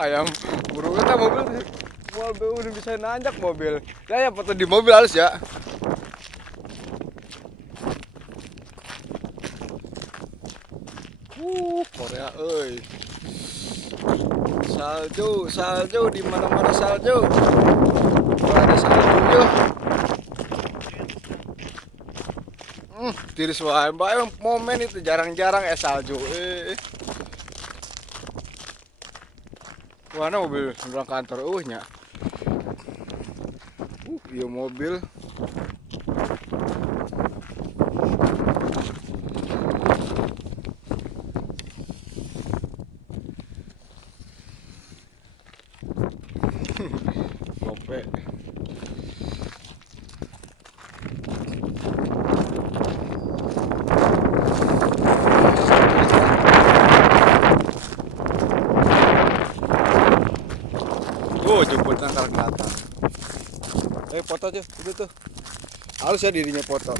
Ayam burung kita mobil udah bisa nanjak mobil. Ya foto di mobil halus ya. Korea euy. Salju di mana-mana salju. Oh, ada salju yuk. Tiris wae, Mbak, momen itu jarang-jarang salju. Mana mobil seberang kantor nya. Iya mobil. Gope. Jemput antar ke atas. Foto aja, udah tuh. Halus ya dirinya foto.